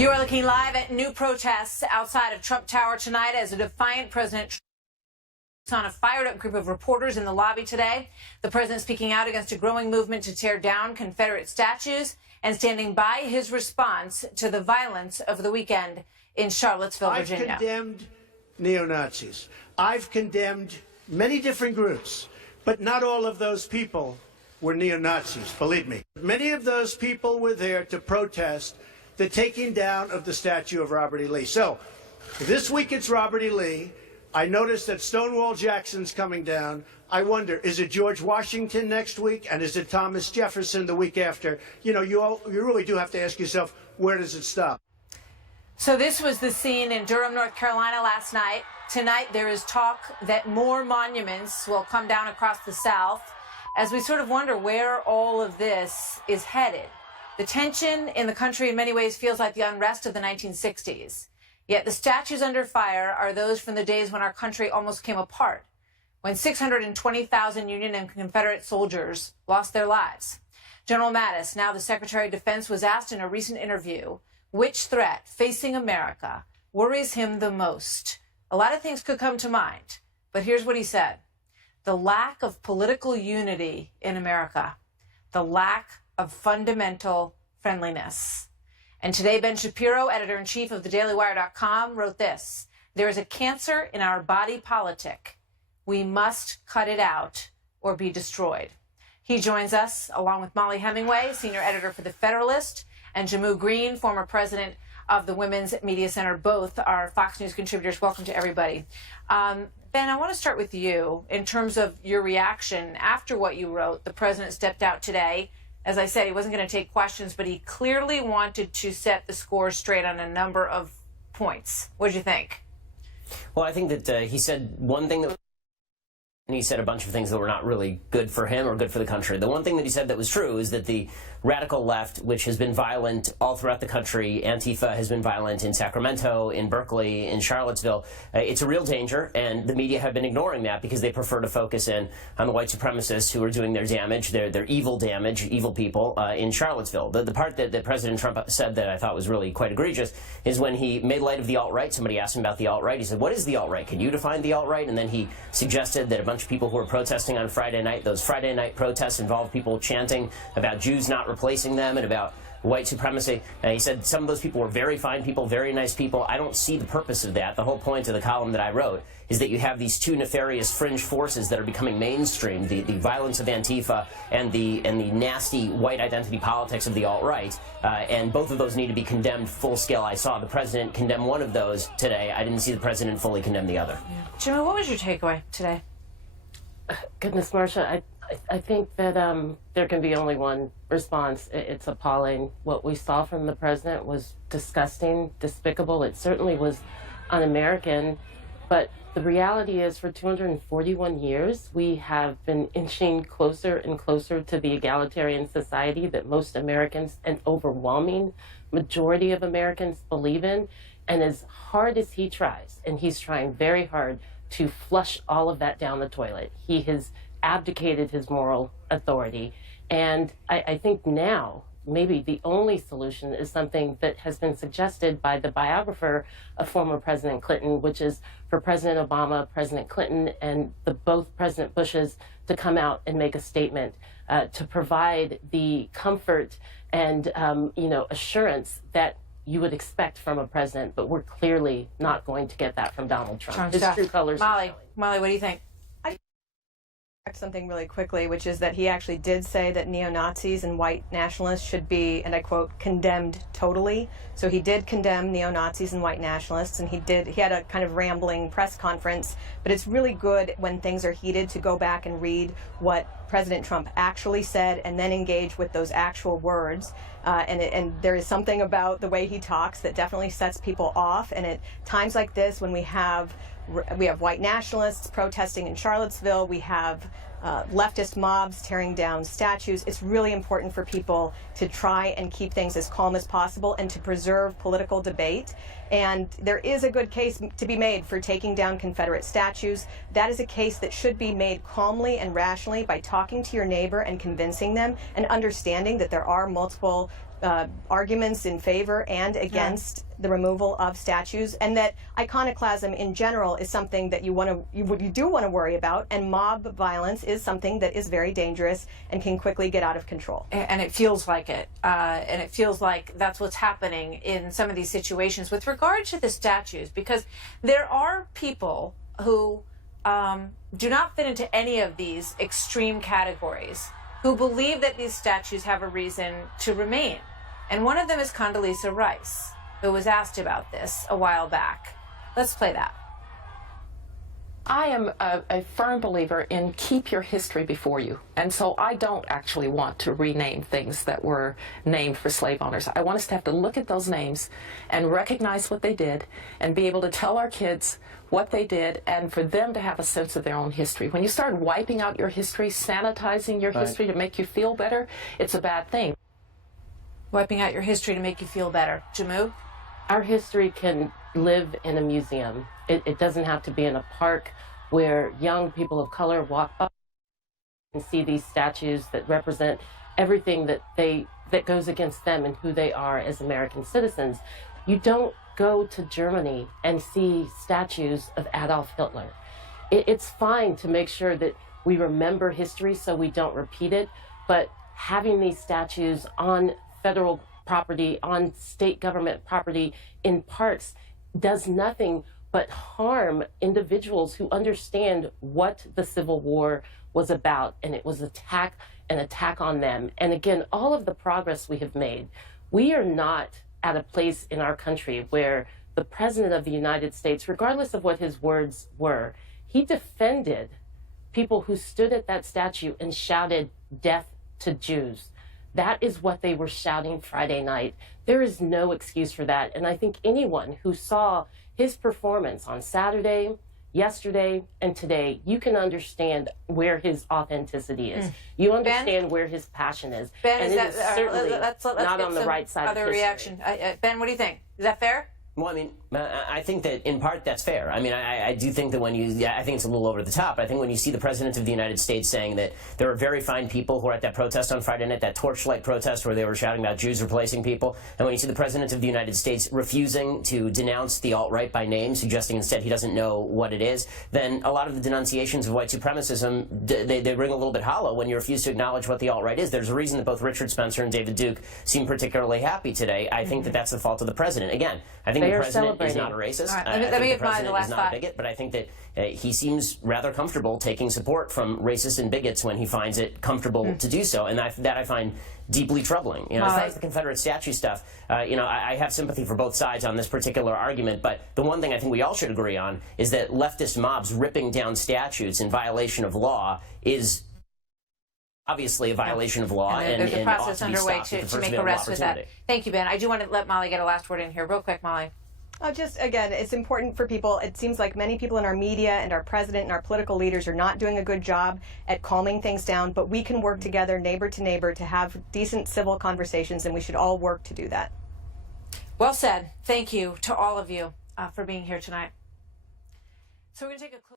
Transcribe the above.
You are looking live at new protests outside of Trump Tower tonight as a defiant President on a fired-up group of reporters in the lobby today. The president speaking out against a growing movement to tear down Confederate statues and standing by his response to the violence over the weekend in Charlottesville, Virginia. I've condemned neo-Nazis. I've condemned many different groups, but not all of those people were neo-Nazis, believe me. Many of those people were there to protest the taking down of the statue of Robert E. Lee. So, this week it's Robert E. Lee. I noticed that Stonewall Jackson's coming down. I wonder, is it George Washington next week? And is it Thomas Jefferson the week after? You know, you really do have to ask yourself, where does it stop? So this was the scene in Durham, North Carolina last night. Tonight there is talk that more monuments will come down across the South as we sort of wonder where all of this is headed. The tension in the country in many ways feels like the unrest of the 1960s. Yet the statues under fire are those from the days when our country almost came apart, when 620,000 Union and Confederate soldiers lost their lives. General Mattis, now the Secretary of Defense, was asked in a recent interview which threat facing America worries him the most. A lot of things could come to mind, but here's what he said. The lack of political unity in America, the lack of fundamental friendliness. And today, Ben Shapiro, editor-in-chief of thedailywire.com, wrote this: there is a cancer in our body politic. We must cut it out or be destroyed. He joins us, along with Molly Hemingway, senior editor for The Federalist, and Jammu Green, former president of the Women's Media Center. Both are Fox News contributors. Welcome to everybody. Ben, I want to start with you in terms of your reaction after what you wrote. The president stepped out today. As I said, he wasn't going to take questions, but he clearly wanted to set the score straight on a number of points. What did you think? Well, I think that he said one thing that, and he said a bunch of things that were not really good for him or good for the country. The one thing that he said that was true is that the radical left, which has been violent all throughout the country, Antifa has been violent in Sacramento, in Berkeley, in Charlottesville, it's a real danger, and the media have been ignoring that because they prefer to focus in on the white supremacists who are doing their damage, their evil damage, evil people in Charlottesville. The part that President Trump said that I thought was really quite egregious is when he made light of the alt-right. Somebody asked him about the alt-right. He said, what is the alt-right? Can you define the alt-right? And then he suggested that a bunch of people who were protesting on Friday night, those Friday night protests involved people chanting about Jews not replacing them and about white supremacy. And he said some of those people were very fine people, very nice people. I don't see the purpose of that. The whole point of the column that I wrote is that you have these two nefarious fringe forces that are becoming mainstream, the violence of Antifa and the nasty white identity politics of the alt-right, and both of those need to be condemned full scale. I saw the president condemn one of those today. I didn't see the president fully condemn the other. Yeah. Jimmy, what was your takeaway today? Goodness, Marcia, I think that there can be only one response. It's appalling. What we saw from the president was disgusting, despicable. It certainly was un-American. But the reality is, for 241 years, we have been inching closer and closer to the egalitarian society that most Americans, an overwhelming majority of Americans, believe in. And as hard as he tries, and he's trying very hard to flush all of that down the toilet, he has abdicated his moral authority. And I think now maybe the only solution is something that has been suggested by the biographer of former President Clinton, which is for President Obama, President Clinton, and both President Bushes to come out and make a statement to provide the comfort and assurance that you would expect from a president, but we're clearly not going to get that from Donald Trump. His true colors. Molly, what do you think? Something really quickly, which is that he actually did say that neo-Nazis and white nationalists should be, and I quote, condemned totally. So he did condemn neo-Nazis and white nationalists, and he had a kind of rambling press conference, but it's really good when things are heated to go back and read what President Trump actually said and then engage with those actual words. And there is something about the way he talks that definitely sets people off. And at times like this, when we have white nationalists protesting in Charlottesville, we have leftist mobs tearing down statues, it's really important for people to try and keep things as calm as possible and to preserve political debate. And there is a good case to be made for taking down Confederate statues. That is a case that should be made calmly and rationally by talking to your neighbor and convincing them and understanding that there are multiple arguments in favor and against the removal of statues, and that iconoclasm in general is something that you do want to worry about, and mob violence is something that is very dangerous and can quickly get out of control. And it feels like it. And it feels like that's what's happening in some of these situations with regard to the statues, because there are people who do not fit into any of these extreme categories, who believe that these statues have a reason to remain. And one of them is Condoleezza Rice, who was asked about this a while back. Let's play that. I am a firm believer in keep your history before you. And so I don't actually want to rename things that were named for slave owners. I want us to have to look at those names and recognize what they did and be able to tell our kids what they did and for them to have a sense of their own history. When you start wiping out your history, sanitizing your history to make you feel better, it's a bad thing. Wiping out your history to make you feel better. Jammu? Our history can live in a museum. It doesn't have to be in a park where young people of color walk by and see these statues that represent everything that goes against them and who they are as American citizens. You don't go to Germany and see statues of Adolf Hitler. It's fine to make sure that we remember history so we don't repeat it, but having these statues on federal property, on state government property, in parks, does nothing but harm individuals who understand what the Civil War was about, and it was an attack on them. And again, all of the progress we have made, we are not at a place in our country where the President of the United States, regardless of what his words were, he defended people who stood at that statue and shouted, "Death to Jews." That is what they were shouting Friday night. There is no excuse for that. And I think anyone who saw his performance on Saturday, yesterday, and today, you can understand where his authenticity is. You understand where his passion is. Ben, and is it that is certainly let's not get on the some right side other of history. reaction. Ben, what do you think? Is that fair? Well, I mean, I think that in part that's fair. I mean, I do think that when I think it's a little over the top. I think when you see the President of the United States saying that there are very fine people who were at that protest on Friday night, that torchlight protest where they were shouting about Jews replacing people, and when you see the President of the United States refusing to denounce the alt-right by name, suggesting instead he doesn't know what it is, then a lot of the denunciations of white supremacism, they ring a little bit hollow when you refuse to acknowledge what the alt-right is. There's a reason that both Richard Spencer and David Duke seem particularly happy today. I think that that's the fault of the President. Again, I think the President is not a racist. Right, I let think me the get mine, the President last is not thought. a bigot, but I think that he seems rather comfortable taking support from racists and bigots when he finds it comfortable to do so, and that I find deeply troubling. You know, as far as the Confederate statue stuff, you know, I have sympathy for both sides on this particular argument, but the one thing I think we all should agree on is that leftist mobs ripping down statues in violation of law is obviously a violation of law, And there's a ought process to be underway stopped at the to first make available arrests with that. opportunity. Thank you, Ben. I do want to let Molly get a last word in here. Real quick, Molly. Just again, it's important for people. It seems like many people in our media and our president and our political leaders are not doing a good job at calming things down, but we can work together neighbor to neighbor to have decent civil conversations, and we should all work to do that. Well said. Thank you to all of you for being here tonight. So we're going to take a